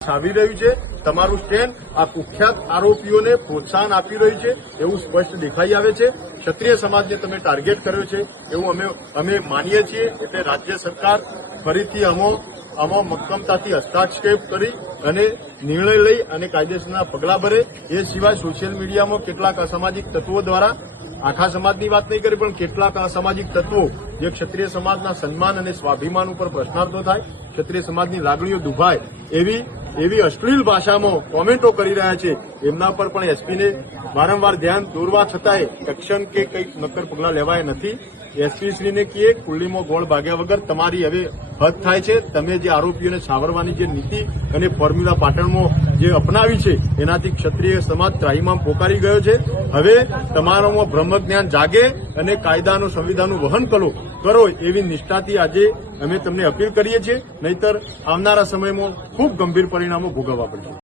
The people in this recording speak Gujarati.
છાવી રહ્યું છે। તમારું સ્ટેન્ડ આ કુખ્યાત આરોપીઓને પ્રોત્સાહન આપી રહ્યું છે એવું સ્પષ્ટ દેખાઈ આવે છે। ક્ષત્રિય સમાજને તમે ટાર્ગેટ કર્યો છે એવું અમે માનીએ છીએ। એટલે રાજ્ય સરકાર ફરીથી આમાં મક્કમતાથી હસ્તક્ષેપ કરી અને નિર્ણય લઈ અને કાયદેસરના પગલાં ભરે। એ સિવાય સોશિયલ મીડિયામાં કેટલાક અસામાજિક તત્વો દ્વારા આખા સમાજની વાત નહીં કરી પણ કેટલાક અસામાજિક તત્વો જે ક્ષત્રિય સમાજના સન્માન અને સ્વાભિમાન ઉપર પ્રશ્નાર્થો થાય, ક્ષત્રિય સમાજની લાગણીઓ દુભાય એવી અશ્લીલ ભાષામાં કોમેન્ટો કરી રહ્યા છે। એમના પર પણ એસપીને વારંવાર ધ્યાન દોરવા છતાંય એક્શન કે કંઈક નક્કર પગલાં લેવાય નથી। એસપીશ્રીને કહીએ કુંડલીમાં ગોળ ભાગ્યા વગર તમારી હવે હદ થાય છે। તમે જે આરોપીઓને છાવરવાની જે નીતિ અને ફોર્મ્યુલા પાટણમાં જે અપનાવી છે એનાથી ક્ષત્રિય સમાજ ત્રાહિમામ પોકારી ગયો છે। હવે તમારામાં બ્રહ્મ જ્ઞાન જાગે અને કાયદાનું સંવિધાનનું વહન કરો એવી નિષ્ઠાથી આજે અમે તમને અપીલ કરીએ છીએ। નહીંતર આવનારા સમયમાં ખૂબ ગંભીર પરિણામો ભોગવવા પડશે।